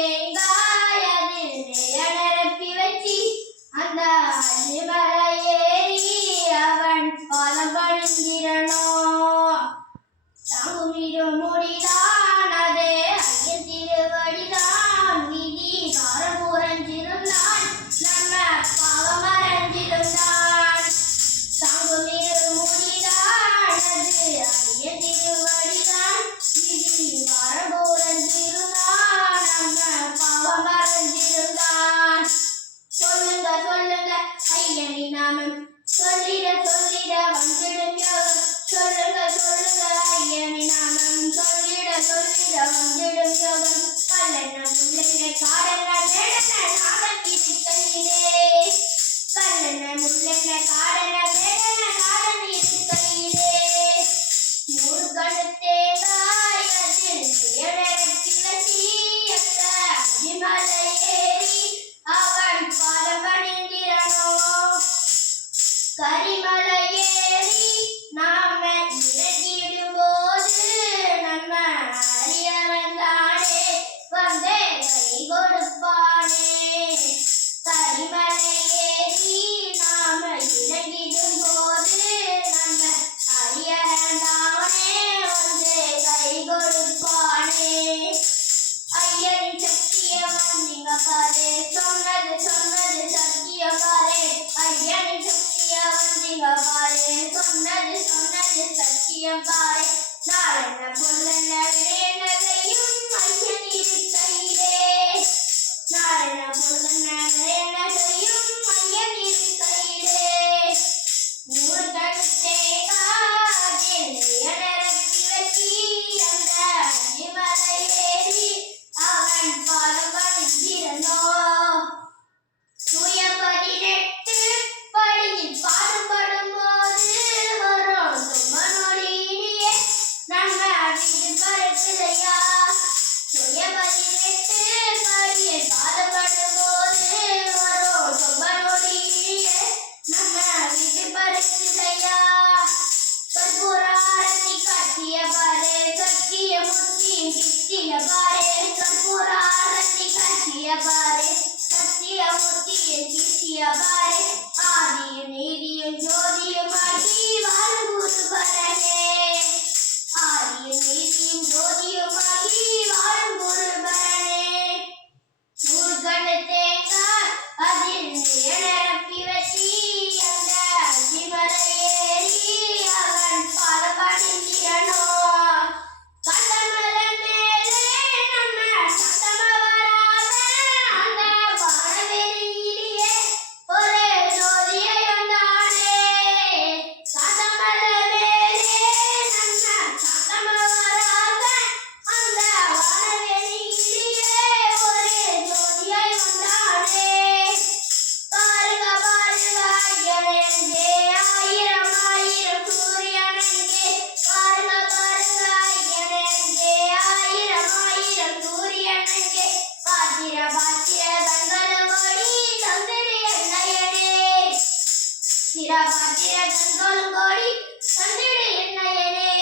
தேங்காய் அதில் நிறைய நிரப்பி வச்சி அந்த அடிமலை ஏறி அவன் பாதம் பணிந்திரனோ தாங்குமிரு முடிதான் அதே ஐயன் திருவடிதான் விதி காரம் புரஞ்சிருந்தான் நம்ம பாவம் மறைஞ்சிருந்தான் தாங்குமிரு முடிதான் அது ஐயன் திருவடிதான் விதி காரம் புரஞ்சிருந்தான் நம்ம பாவம் மறைஞ்சிருந்தான் சொல்லுங்க சொல்லுங்க ஐயனின் நாமம் சொல்லிட சொல்லிட வந்திடும் யோகம் சொல்லுங்க சொல்லுங்க ஐயனின் நாமம் சொல்லிட சொல்லிட வந்திடும் யோகம் கல்லெண்ண முள்ளெண்ண காடெண்ண மேடெண்ண நாகம் இருக்கையிலே கல்லெண்ண முள்ளெண்ண காடெண்ண மேடெண்ண நாகம் இருக்கையிலே மூணு கழுத்தேகாய் அதில் நிரப்பி வச்சி அந்த அடிமலை ஏறி அவன் பாதம் பணிந்திரனோ கரிமலை ஏறி நாம இறங்கிடும்போது நம்ம அரியவன் தானே வந்தே கை கொடுப்பானே கரிமலை ஏறி நாம இறங்கிடும்போது நம்ம அரியவன் தானே வந்தே கை கொடுப்பானே ஐயனின் சக்தியவன் நீங்க பாரு சொன்னது சொன்னது சத்தியம் பாரு ஐயனின் சக்தியவன் நீங்க பாரு சொன்னது சொன்னது சத்தியம் பாரு நாளென்ன பொல்லென்ன விரைநகையும் ஐயன் இருக்கையிலே நாளென்ன பொல்லென்ன விரைநகையும் ஐயன் இருக்கையிலே மூணு கழுத்தேகாதில் நிரப்பி வச்சி அந்த அடிமலை ஏறி அவன் பாதம் பணிந்திரனோ தூய 18 படியில் பாடுபடும் போது வரும் தும்மனொடியிலே நம்ம வீடு பறிச்சதையா தூய 18 படியில் பாடுபடும் போது வரும் தும்மனொடியிலே நம்ம வீடு பறிச்சதையா கற்பூர ஆரத்தி காட்டிய பாரு சத்திய முத்தியும் கிட்டிய பாரு கற்பூர ஆரத்தி காட்டிய பாரு சத்திய முத்தியும் கிட்டிய பாரு ஆதியும் நீதியும் ஜோதியுமாகி வாழும் குருபரனே ஆதியும் நீதியும் ஜோதியுமாகி வாழும் குருபரனே மூணு கண்ணு தேங்காய் அதில் நிரப்பி வச்சி அந்த அடிமலை ஏறி அவன் பாதம் பணிந்திரனோ கண்டமலை மேலே நம்ம சத்தம வராத அந்த வானவெளியிலே ஒரு ஜோதியை வந்தானே கண்டமலை மேலே நம்ம சத்தம வராத அந்த வானவெளியிலே ஒரு ஜோதியை வந்தானே பாருங்க பாருங்க ஐயனெங்கே ஆயிரம் ஆயிரம் சூரியனெங்கே பாருங்க பாருங்க ஐயனெங்கே ஆயிரம் ஆயிரம் சூரியனெங்கே பாத்திர பாத்திர கண்களோடி தந்திரி என்னையனே சிர பாத்திர கண்களோடி தந்திரி என்னையனே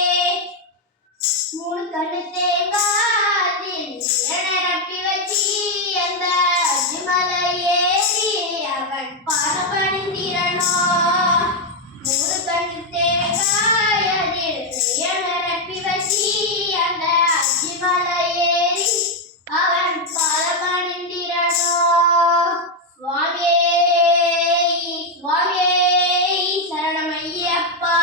மூணு கண்ணு தேங்காதில் நிரப்பி வச்சி அந்த அடிமலை ஏறி அவன் பாதம் பணிந்திரனோ மூணு கண்ணு தேங்காய் அதில் நிரப்பி வச்சி அந்த அடிமலை ஏறி அவன் பாதம் பணிந்திரனோ சுவாமியே சுவாமியே சரணமையப்பா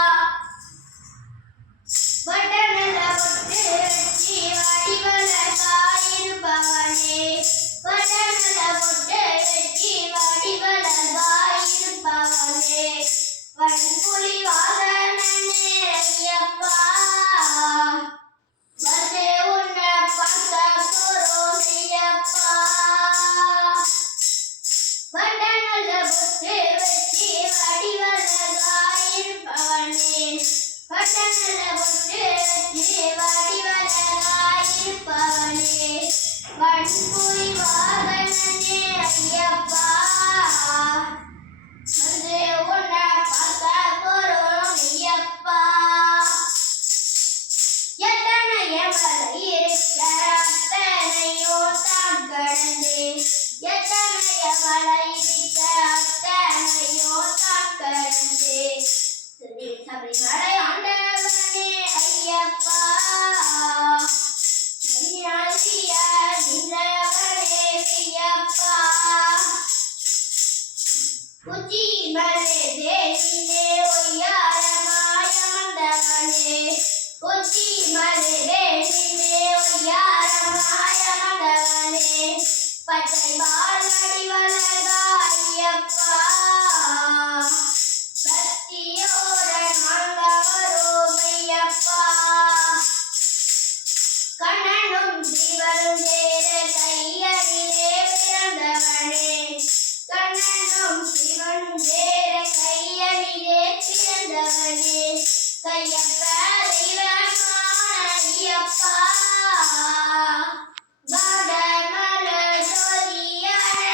வார்த்தை வாழடி வளர்காயப்பா